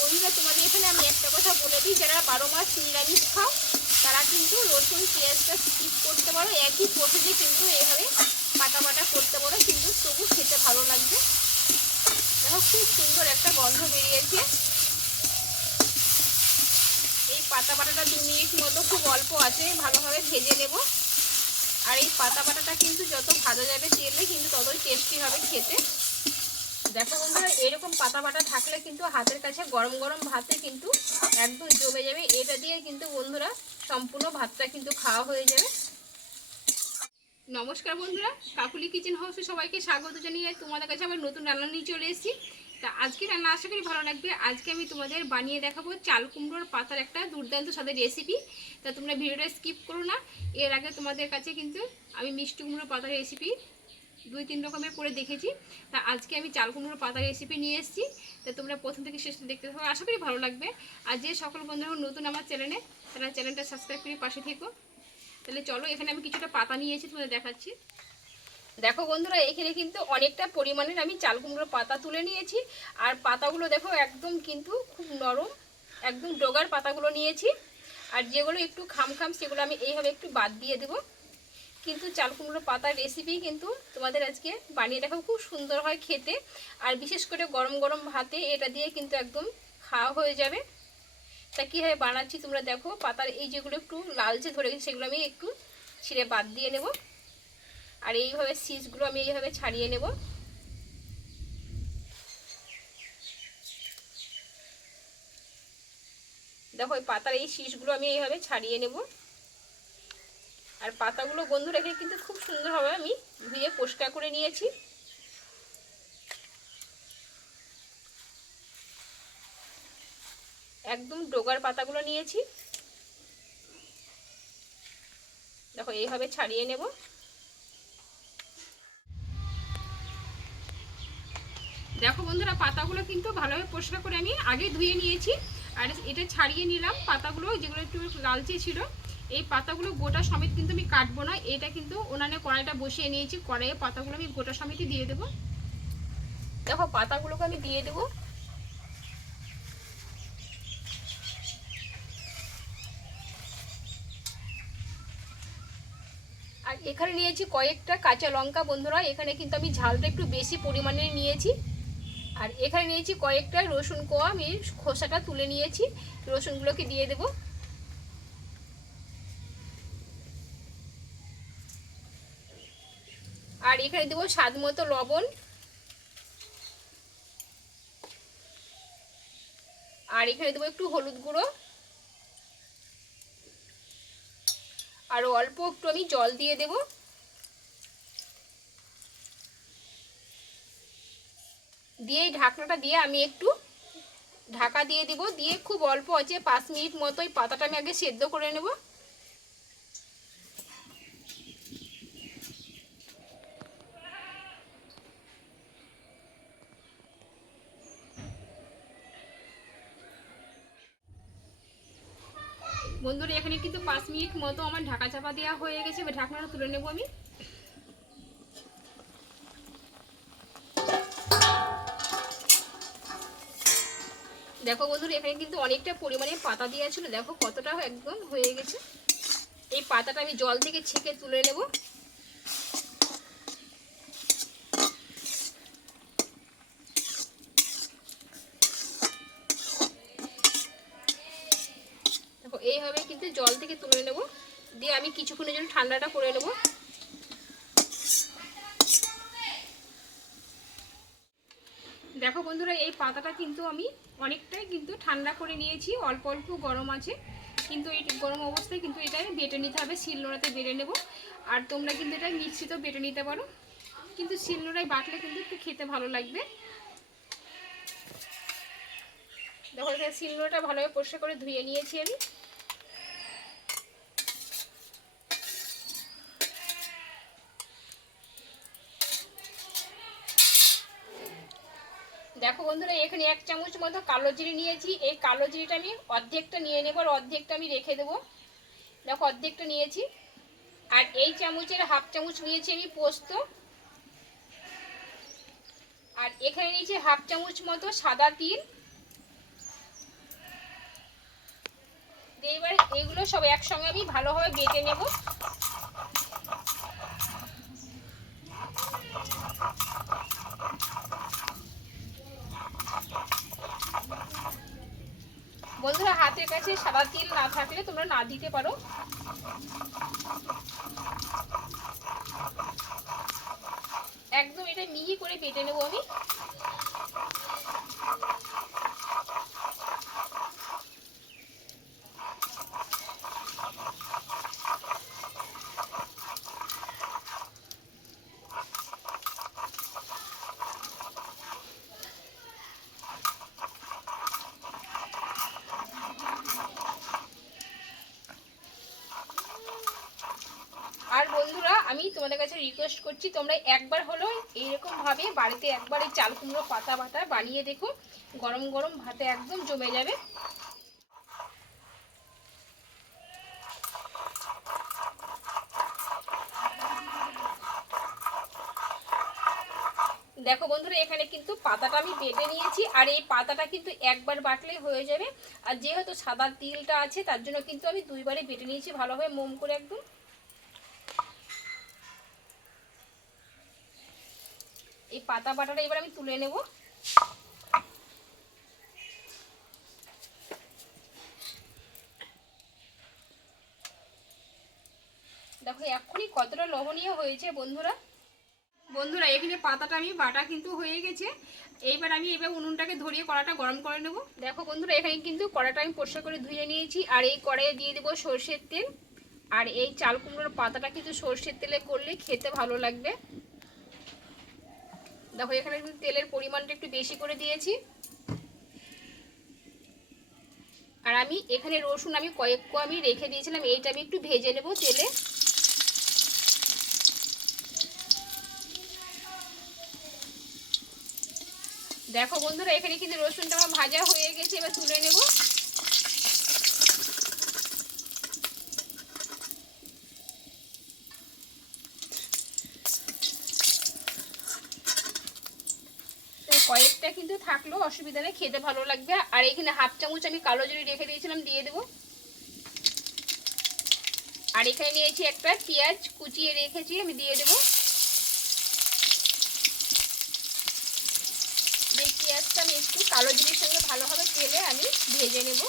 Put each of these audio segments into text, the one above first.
বন্ধুরা, তোমাদের এখানে আমি একটা কথা বলে দিই, যারা বারো মাস নিরামিষ খাও, তারা কিন্তু রসুন, পেঁয়াজটা স্কিপ করতে পারো। একই প্রসেসে কিন্তু এভাবে পাটা পাটা করতে পারো, কিন্তু তবু খেতে ভালো লাগবে। দেখো, খুব সুন্দর একটা গন্ধ বেরিয়েছে। এই পাতা বাটাটা দু মিনিট মতো খুব অল্প আছে, ভালোভাবে ভেজে নেব। আর এই পাতা বাটাটা কিন্তু যত ভাজা যাবে তেলে, কিন্তু ততই টেস্টি হবে খেতে। দেখো বন্ধুরা, এরকম পাতা বাটা থাকলে কিন্তু হাতের কাছে গরম গরম ভাতে কিন্তু একদম জমে যাবে। এটা দিয়ে কিন্তু বন্ধুরা সম্পূর্ণ ভাতটা কিন্তু খাওয়া হয়ে যাবে। নমস্কার বন্ধুরা, কাকুলি কিচেন হাউসে সবাইকে স্বাগত জানিয়ে তোমাদের কাছে আবার নতুন রান্না নিয়ে চলে এসেছি। তা আজকে রান্না আশা করি ভালো লাগবে। আজকে আমি তোমাদের বানিয়ে দেখাবো চাল কুমড়োর পাতার একটা দুর্দান্ত স্বাদের রেসিপি তা তোমরা ভিডিওটা স্কিপ করো না। এর আগে তোমাদের কাছে কিন্তু আমি মিষ্টি কুমড়োর পাতার রেসিপি দুই, তিন রকমের করে দেখেছি। তা আজকে আমি চাল কুমড়োর পাতার রেসিপি নিয়ে এসেছি। তা তোমরা প্রথম থেকে শেষ দেখতে থাকো, আশা করি ভালো লাগবে। আর যে সকল বন্ধুরা নতুন আমার চ্যানেলে তারা চ্যানেলটা সাবস্ক্রাইব করে পাশে থেকো। তাহলে চলো, এখানে আমি কিছুটা পাতা নিয়েছি তোমাদের দেখাচ্ছি। দেখো বন্ধুরা, এখানে কিন্তু অনেকটা পরিমাণের আমি চাল কুমড়োর পাতা তুলে নিয়েছি। আর পাতাগুলো দেখো, একদম কিন্তু খুব নরম, একদম ডোগার পাতাগুলো নিয়েছি। আর যেগুলো একটু খাম খাম সেগুলো আমি এইভাবে একটু বাদ দিয়ে দেবো। কিন্তু চাল কুমড়োর পাতার রেসিপি কিন্তু তোমাদের আজকে বানিয়ে দেখাবো। খুব সুন্দর হয় খেতে। আর বিশেষ করে গরম গরম ভাতে এটা দিয়ে কিন্তু একদম খাওয়া হয়ে যাবে। তা কীভাবে বানাচ্ছি তোমরা দেখো। পাতার এই যেগুলো একটু লালচে ধরে গেছে, সেগুলো আমি একটু ছিঁড়ে বাদ দিয়ে নেব। আর এইভাবে সিজগুলো আমি এইভাবে ছাড়িয়ে নেব। দেখো পাতার এই শীষগুলো আমি এইভাবে ছাড়িয়ে নেব। আর পাতাগুলো বন্ধু রেখে কিন্তু খুব সুন্দরভাবে আমি ধুয়ে পরিষ্কার করে নিয়েছি। একদম ডোগার পাতাগুলো নিয়েছি। দেখো, এইভাবে ছাড়িয়ে নেব। দেখো বন্ধুরা, পাতাগুলো কিন্তু ভালোভাবে পরিষ্কার করে আমি আগে ধুয়ে নিয়েছি। আর এটা ছাড়িয়ে নিলাম পাতাগুলো, যেগুলো একটু লালচে ছিল। এই পাতাগুলো গোটা সমেত কিন্তু আমি কাটবো না, এটা কিন্তু ওনানে কড়াইটা বসিয়ে নিয়েছি, কড়াইয়ে পাতাগুলো আমি গোটা সমেতই দিয়ে দেবো। দেখো, পাতাগুলোকে আমি দিয়ে দেবো। আর এখানে নিয়েছি কয়েকটা কাঁচা লঙ্কা বন্ধুরা, এখানে কিন্তু আমি ঝালটা একটু বেশি পরিমাণে নিয়েছি। আর এখানে নিয়েছি কয়েকটা রসুন কোয়া, আমি খোসাটা তুলে নিয়েছি, রসুনগুলোকে দিয়ে দেব। আর এখানে দেবো স্বাদ মতো লবণ। আর এখানে দেবো একটু হলুদ গুঁড়ো। আর অল্প একটু আমি জল দিয়ে দেব। দিয়ে ঢাকনাটা দিয়ে আমি একটু ঢাকা দিয়ে দিব। দিয়ে খুব অল্প আছে, পাঁচ মিনিট মতো পাতাটা আমি আগে সেদ্ধ করে নেব। বন্ধুরা, এখানে কিন্তু পাঁচ মিনিট মতো আমার ঢাকা চাপা দেওয়া হয়ে গেছে। এবার ঢাকনাটা তুলে নেব আমি। দেখো বন্ধুরা, এখানে কিন্তু অনেকটা পরিমাণে পাতা দেওয়া ছিল। দেখো কতটা একদম হয়ে গেছে। এই পাতাটা আমি জল থেকে ছেঁকে তুলে নেব দেখো কিন্তু জল থেকে তুলে নেব। দিয়ে আমি কিছুক্ষণের জন্য ঠান্ডাটা করে নেব। দেখো বন্ধুরা, এই পাতাটা কিন্তু আমি অনেকটাই কিন্তু ঠান্ডা করে নিয়েছি। অল্প অল্প গরম আছে। কিন্তু এই গরম অবস্থায় কিন্তু এটা বেটে নিতে হবে। শিলনোড়াতে বেটে নেব। আর তোমরা কিন্তু এটা মিক্সিতেও বেটে নিতে পারো। কিন্তু শিলনোড়ায় বাটলে কিন্তু একটু খেতে ভালো লাগবে। দেখো শিলনোড়াটা ভালোভাবে পরিষ্কার করে ধুয়ে নিয়েছি আমি। এখানে এক চামচ মতো কালো জিরি নিয়েছি। এই কালো জিরিটা আমি অর্ধেকটা নিয়ে নেব আর অর্ধেকটা আমি রেখে দেবো। দেখো, অর্ধেকটা নিয়েছি। আর এই চামচের হাফ চামচ নিয়েছি আমি পোস্ত। আর এখানে নিয়েছি হাফ চামচ মতো সাদা তিল। এবার এগুলো সব একসঙ্গে আমি ভালোভাবে বেটে নেব। কাছে সাদা তিল না থাকলে তোমরা না দিতে পারো। একদম এটা মিহি করে বেটে নেব আমি। আর বন্ধুরা, আমি তোমাদের কাছে রিকোয়েস্ট করছি, তোমরা একবার হলো এইরকম ভাবে বাড়িতে একবার এই চাল কুমড়ো পাতা বাটা বানিয়ে দেখো। গরম গরম ভাতে একদম জমে যাবে। দেখো বন্ধুরা, এখানে কিন্তু পাতাটা আমি বেটে নিয়েছি, আর এই পাতাটা কিন্তু একবার বাটলেই হয়ে যাবে। আর যেহেতু সাদা তিলটা আছে, তার জন্য কিন্তু আমি দুইবারে বেটে নিয়েছি, ভালোভাবে মোম করে একদম। এই পাতা বাটাটা এবার আমি তুলে নেব। দেখো, এখনই কতটা লবণীয় হয়েছে বন্ধুরা। বন্ধুরা, এখানে পাতাটা আমি, বাটা কিন্তু হয়ে গেছে। এইবার আমি এবার উনুনটাকে ধরিয়ে কড়াটা গরম করে নেব। দেখো বন্ধুরা, এখানে কিন্তু কড়াটা আমি পরিষ্কার করে ধুয়ে নিয়েছি। আর এই কড়াইয়ে দিয়ে দেবো সর্ষের তেল। আর এই চাল কুমড়োর পাতাটা কিন্তু সর্ষের তেলে করলে খেতে ভালো লাগবে। দেখো, এখানে কিন্তু তেলের পরিমাণটা একটু বেশি করে দিয়েছি। আর আমি এখানে রসুন আমি কয়েক কো আমি রেখে দিয়েছিলাম, এইটা আমি একটু ভেজে নেব তেলে। দেখো বন্ধুরা, এখানে কিন্তু রসুনটা আমার ভাজা হয়ে গেছে, এবার তুলে নেব। কয়েকটা কিন্তু থাকল, অসুবিধা নেই, খেতে ভালো লাগবে। আর এখানে হাফ চামচ আমি কালো জড়ি রেখে দিয়েছিলাম, দিয়ে দেবো। আর এখানে নিয়েছি একটা পেঁয়াজ কুচিয়ে রেখেছি, আমি দিয়ে দেবো। পেঁয়াজটা আমি একটু কালো জিরির সঙ্গে ভালোভাবে তেলে আমি ভেজে নেব।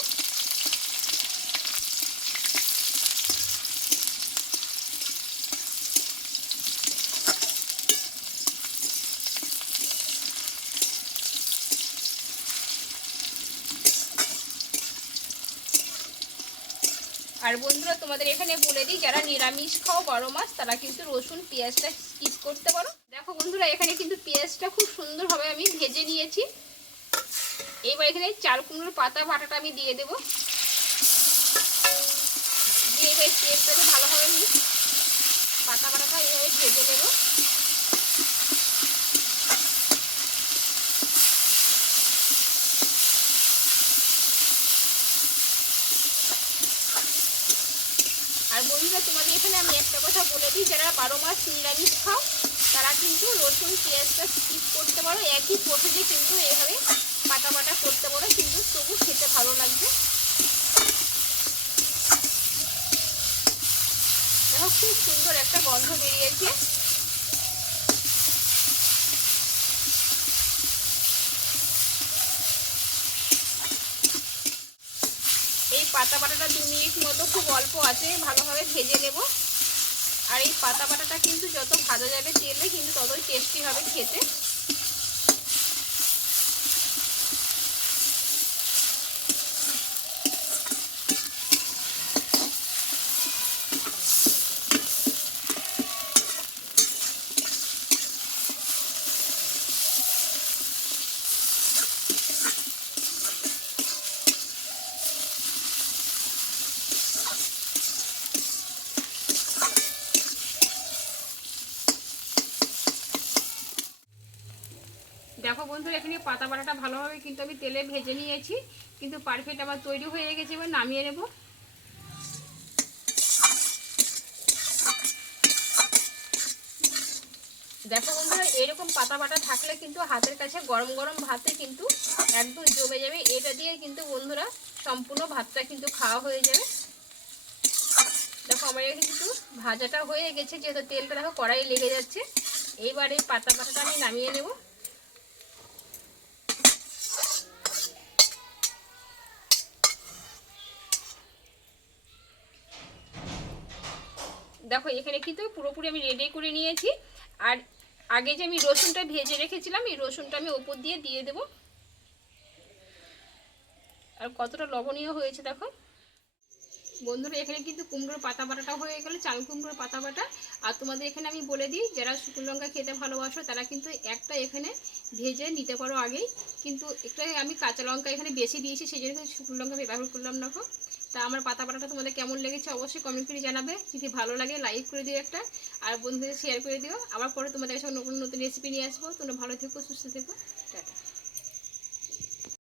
আর বন্ধুরা, তোমাদের এখানে বলে দিই, যারা নিরামিষ খাও, বড় মাছ, তারা কিন্তু রসুন, পেঁয়াজটা স্কিপ করতে পারো। দেখো বন্ধুরা, এখানে কিন্তু পেঁয়াজটা খুব সুন্দরভাবে আমি ভেজে নিয়েছি। এইবার এখানে চাল কুমড়োর পাতা, বাটাটা আমি দিয়ে দেবো। দিয়ে এবার পেঁয়াজটাকে ভালোভাবে আমি পাতা, বাটাটা এইভাবে ভেজে নেব আর বন্ধুরা, তোমাদের এখানে আমি একটা কথা বলে দিই, যারা বারো মাস নিরামিষ খাও, তারা কিন্তু রসুন, পেঁয়াজটা স্কিপ করতে পারো। একই প্রসেসে কিন্তু এভাবে পাটা পাটা করতে পারো, কিন্তু তবু খেতে ভালো লাগবে। দেখো, খুব সুন্দর একটা গন্ধ বেরিয়েছে। পাতা বাটাটা দু মিনিট মতো খুব অল্প আছে, ভালোভাবে ভেজে নেব। আর এই পাতা বাটাটা কিন্তু যত ভাজা যাবে তেলে, কিন্তু ততই টেস্টি হবে খেতে। দেখো বন্ধুরা, এখানে পাতা বাটাটা ভালোভাবে কিন্তু আমি তেলে ভেজে নিয়েছি। কিন্তু পারফেক্ট আমার তৈরি হয়ে গেছে, এবার নামিয়ে নেব। দেখো বন্ধুরা, এরকম পাতা বাটা থাকলে কিন্তু হাতের কাছে গরম গরম ভাতে কিন্তু একদম জমে যাবে। এটা দিয়ে কিন্তু বন্ধুরা, সম্পূর্ণ ভাতটা কিন্তু খাওয়া হয়ে যাবে। দেখো, আমার এখানে কিন্তু ভাজাটা হয়ে গেছে, যেহেতু তেলটা দেখো কড়াই লেগে যাচ্ছে। এইবার এই পাতা পাতাটা আমি নামিয়ে নেব। দেখো, এখানে কিন্তু পুরোপুরি আমি রেডি করে নিয়েছি। আর আগে যে আমি রসুনটা ভেজে রেখেছিলাম, এই রসুনটা আমি ওপর দিয়ে দিয়ে দেব। আর কতটা লবণীয় হয়েছে দেখো। বন্ধুরা, এখানে কিন্তু কুমড়োর পাতা বাটাটা হয়ে গেলো, চাল কুমড়োর পাতা বাটা। আর তোমাদের এখানে আমি বলে দিই, যারা শুকনো লঙ্কা খেতে ভালোবাসো, তারা কিন্তু একটা এখানে ভেজে নিতে পারো আগেই। কিন্তু একটা আমি কাঁচা লঙ্কা এখানে বেশি দিয়েছি, সেই জন্য শুকনো লঙ্কা ব্যবহার করলাম না। তা আমার পাতা পাটাটা তোমাদের কেমন লেগেছে অবশ্যই কমেন্ট করে জানাবে। যদি ভালো লাগে লাইক করে দিও একটা, আর বন্ধুদের শেয়ার করে দিও। আবার পরে তোমাদের সঙ্গে নতুন নতুন রেসিপি নিয়ে আসব। তোমরা ভালো থেকো, সুস্থ থেকো।